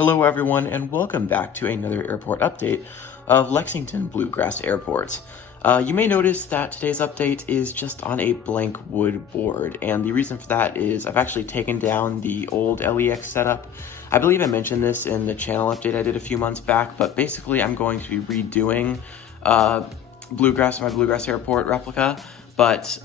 Hello everyone and welcome back to another airport update of Lexington Bluegrass Airport. You may notice that today's update is just on a blank wood board, and the reason for that is I've actually taken down the old LEX setup. I believe I mentioned this in the channel update I did a few months back, but basically I'm going to be redoing Bluegrass, my Bluegrass Airport replica, but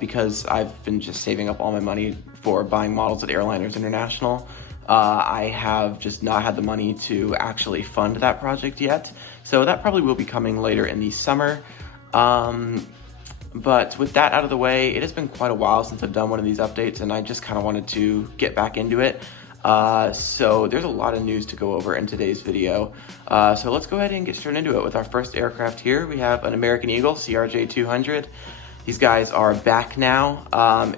because I've been just saving up all my money for buying models at Airliners International, I have just not had the money to actually fund that project yet, so that probably will be coming later in the summer. But with that out of the way, it has been quite a while since I've done one of these updates, and I just kind of wanted to get back into it. So there's a lot of news to go over in today's video. So let's go ahead and get straight into it. With our first aircraft here, we have an American Eagle CRJ-200. These guys are back now,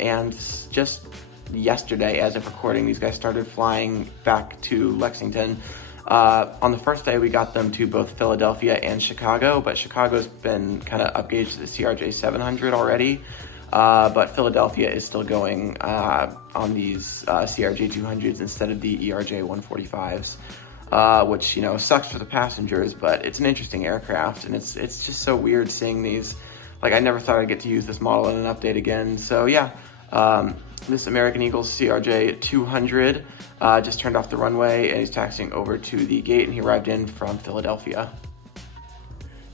and just yesterday, as of recording, these guys started flying back to Lexington. On the first day, we got them to both Philadelphia and Chicago, but Chicago's been kind of upgauged to the CRJ-700 already. But Philadelphia is still going on these CRJ-200s instead of the ERJ-145s, which, you know, sucks for the passengers, but it's an interesting aircraft, and it's just so weird seeing these. Like, I never thought I'd get to use this model in an update again. So yeah, this American Eagle CRJ-200 just turned off the runway, and he's taxiing over to the gate, and he arrived in from Philadelphia.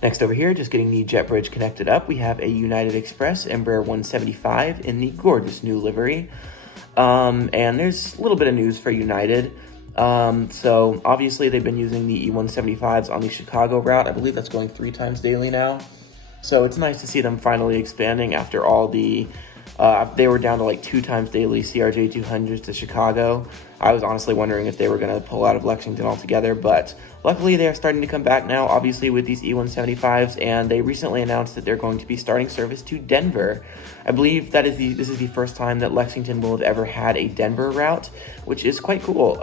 Next over here, just getting the jet bridge connected up, we have a United Express Embraer 175 in the gorgeous new livery. And there's a little bit of news for United. So obviously they've been using the E175s on the Chicago route. I believe that's going 3 times daily now. So it's nice to see them finally expanding after all the they were down to like 2 times daily CRJ-200s to Chicago. I was honestly wondering if they were going to pull out of Lexington altogether, but luckily they are starting to come back now, obviously with these E175s, and they recently announced that they're going to be starting service to Denver. I believe that this is the first time that Lexington will have ever had a Denver route, which is quite cool.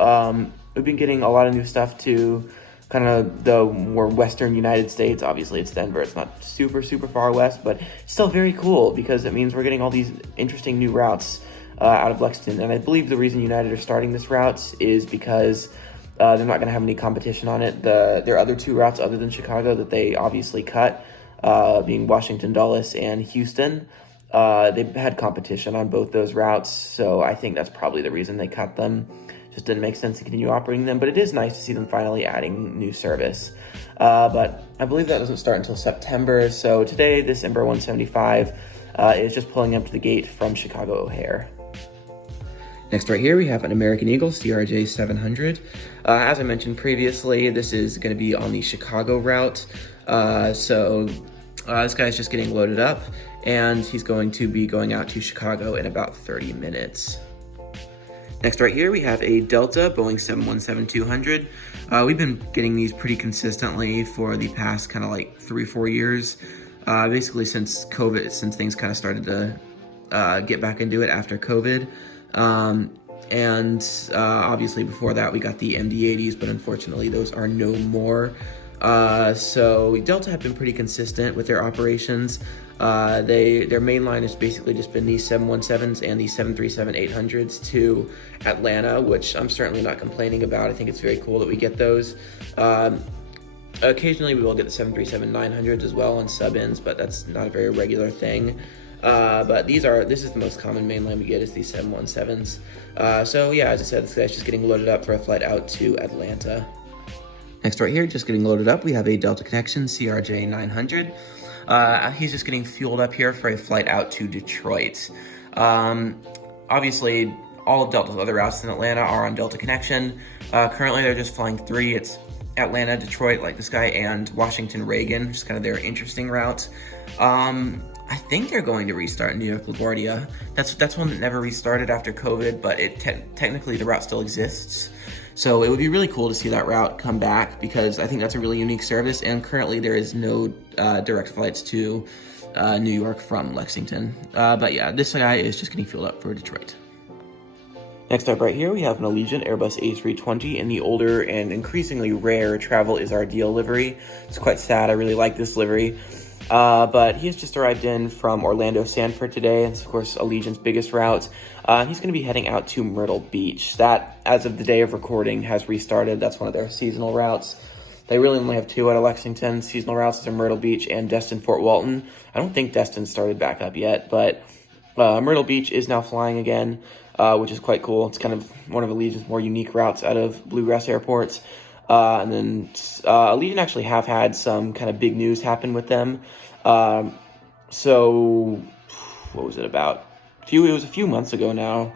We've been getting a lot of new stuff to kind of the more western United States. Obviously it's Denver, it's not super far west, but it's still very cool because it means we're getting all these interesting new routes out of Lexington. And I believe the reason United are starting this route is because they're not going to have any competition on it. Their other 2 routes other than Chicago that they obviously cut, being Washington Dulles and Houston, they've had competition on both those routes, so I think that's probably the reason they cut them. Just didn't make sense to continue operating them, but it is nice to see them finally adding new service. But I believe that doesn't start until September, so today this Embraer 175 is just pulling up to the gate from Chicago O'Hare. Next right here we have an American Eagle CRJ-700. As I mentioned previously, this is going to be on the Chicago route, so this guy's just getting loaded up, and he's going to be going out to Chicago in about 30 minutes. Next right here we have a Delta Boeing 717-200. We've been getting these pretty consistently for the past kind of like 3-4 years, basically since COVID, since things kind of started to get back into it after COVID. Obviously before that we got the MD-80s, but unfortunately those are no more. So Delta have been pretty consistent with their operations. Their main line has basically just been these 717s and the 737-800s to Atlanta, which I'm certainly not complaining about. I think it's very cool that we get those. Occasionally we will get the 737-900s as well on sub-ins, but that's not a very regular thing. But this is the most common main line we get, is these 717s. So yeah, as I said, this guy's just getting loaded up for a flight out to Atlanta. Next right here, just getting loaded up, we have a Delta Connection CRJ-900. He's just getting fueled up here for a flight out to Detroit. Obviously, all of Delta's other routes in Atlanta are on Delta Connection. Currently, they're just flying 3. It's Atlanta, Detroit, like this guy, and Washington, Reagan, just kind of their interesting route. I think they're going to restart New York, LaGuardia. That's one that never restarted after COVID, but technically the route still exists. So it would be really cool to see that route come back, because I think that's a really unique service, and currently there is no direct flights to New York from Lexington. But yeah, this guy is just getting fueled up for Detroit. Next up right here, we have an Allegiant Airbus A320 in the older and increasingly rare Travel is Our Deal livery. It's quite sad. I really like this livery. But he has just arrived in from Orlando Sanford today. It's, of course, Allegiant's biggest route. He's going to be heading out to Myrtle Beach. That, as of the day of recording, has restarted. That's one of their seasonal routes. They really only have two out of Lexington. Seasonal routes are Myrtle Beach and Destin-Fort Walton. I don't think Destin started back up yet, but Myrtle Beach is now flying again, which is quite cool. It's kind of one of Allegiant's more unique routes out of Bluegrass airports. And then Allegiant actually have had some kind of big news happen with them. So, what was it about? It was a few months ago now.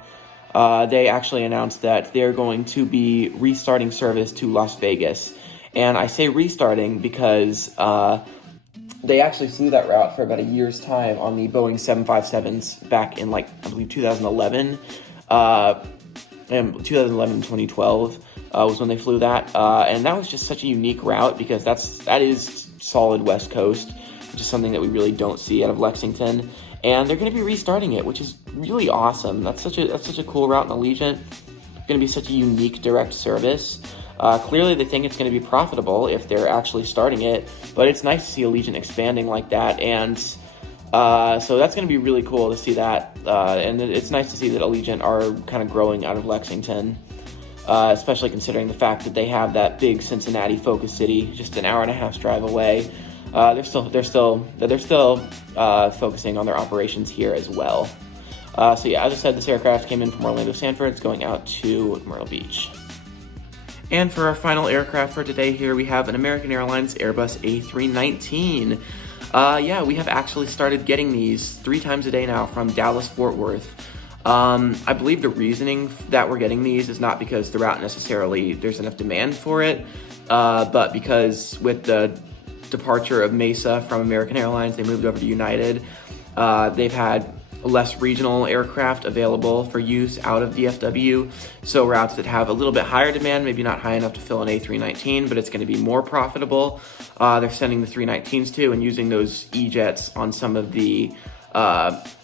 They actually announced that they're going to be restarting service to Las Vegas. And I say restarting because they actually flew that route for about a year's time on the Boeing 757s back in, I believe 2011. And 2012 was when they flew that. And that was just such a unique route because that is solid West Coast, which is something that we really don't see out of Lexington. And they're going to be restarting it, which is really awesome. That's such a cool route in Allegiant. It's going to be such a unique direct service. Clearly, they think it's going to be profitable if they're actually starting it, but it's nice to see Allegiant expanding like that, and so that's going to be really cool to see that, and it's nice to see that Allegiant are kind of growing out of Lexington, especially considering the fact that they have that big Cincinnati focus city just an hour and a half's drive away. They're still focusing on their operations here as well. So yeah, as I said, this aircraft came in from Orlando Sanford. It's going out to Myrtle Beach. And for our final aircraft for today here, we have an American Airlines Airbus A319. Yeah, we have actually started getting these 3 times a day now from Dallas-Fort Worth. I believe the reasoning that we're getting these is not because the route necessarily there's enough demand for it, but because with the departure of Mesa from American Airlines, they moved over to United. They've had less regional aircraft available for use out of DFW, so routes that have a little bit higher demand, maybe not high enough to fill an A319, but it's going to be more profitable. They're sending the 319s to and using those E-jets on some of the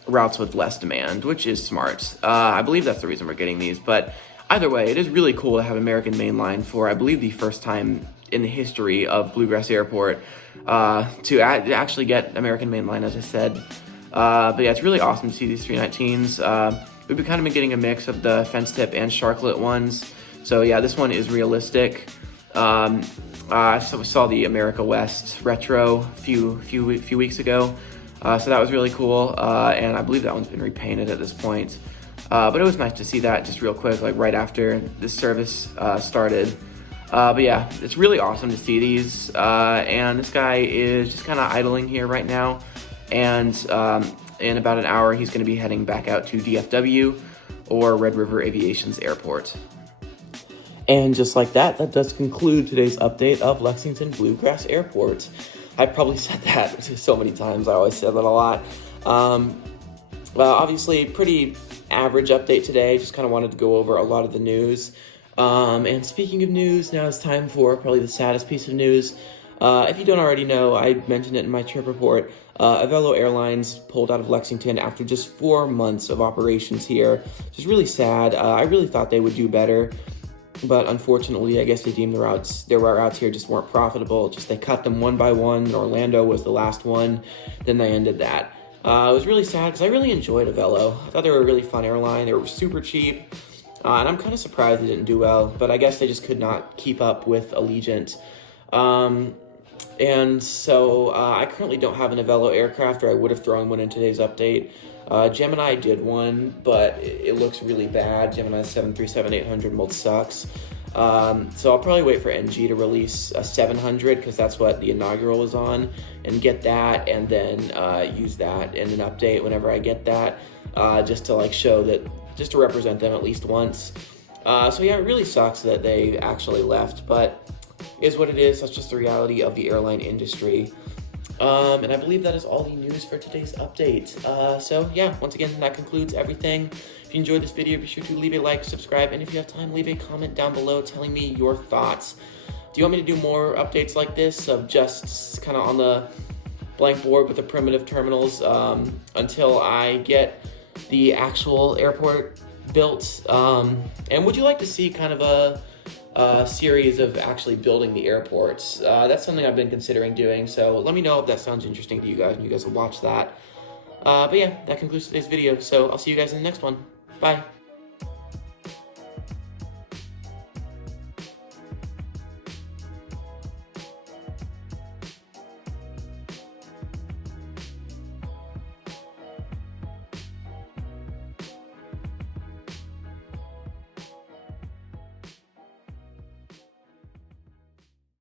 routes with less demand, which is smart. I believe that's the reason we're getting these, but either way, it is really cool to have American Mainline for, I believe, the first time in the history of Bluegrass Airport to actually get American Mainline, as I said. But yeah, it's really awesome to see these 319s. We've been kind of been getting a mix of the fence tip and sharklet ones. So yeah, this one is realistic. So we saw the America West retro a few weeks ago. So that was really cool. And I believe that one's been repainted at this point. But it was nice to see that just real quick, like right after this service started. But yeah, it's really awesome to see these. And this guy is just kind of idling here right now. And in about an hour, he's going to be heading back out to DFW or Red River Aviation's airport. And just like that, that does conclude today's update of Lexington Bluegrass Airport. I probably said that so many times. I always said that a lot. Obviously, pretty average update today. Just kind of wanted to go over a lot of the news. And speaking of news, now it's time for probably the saddest piece of news. If you don't already know, I mentioned it in my trip report. Avelo Airlines pulled out of Lexington after just 4 months of operations here, which is really sad. I really thought they would do better, but unfortunately, I guess they deemed their routes here just weren't profitable. Just they cut them one by one. Orlando was the last one. Then they ended that. It was really sad because I really enjoyed Avelo. I thought they were a really fun airline. They were super cheap, and I'm kind of surprised they didn't do well, but I guess they just could not keep up with Allegiant. And so I currently don't have an Avelo aircraft, or I would have thrown one in today's update. Gemini did one, but it looks really bad. Gemini 737-800 mold sucks. So I'll probably wait for NG to release a 700 because that's what the inaugural was on, and get that, and then use that in an update whenever I get that, just to show that, just to represent them at least once. So yeah, it really sucks that they actually left, but is what it is. That's just the reality of the airline industry. And I believe that is all the news for today's update. So yeah, once again, that concludes everything. If you enjoyed this video, be sure to leave a like, subscribe, and if you have time, leave a comment down below telling me your thoughts. Do you want me to do more updates like this of just kind of on the blank board with the primitive terminals until I get the actual airport built? And would you like to see kind of series of actually building the airports. That's something I've been considering doing, so let me know if that sounds interesting to you guys, and you guys will watch that. But yeah, that concludes today's video, so I'll see you guys in the next one. Bye.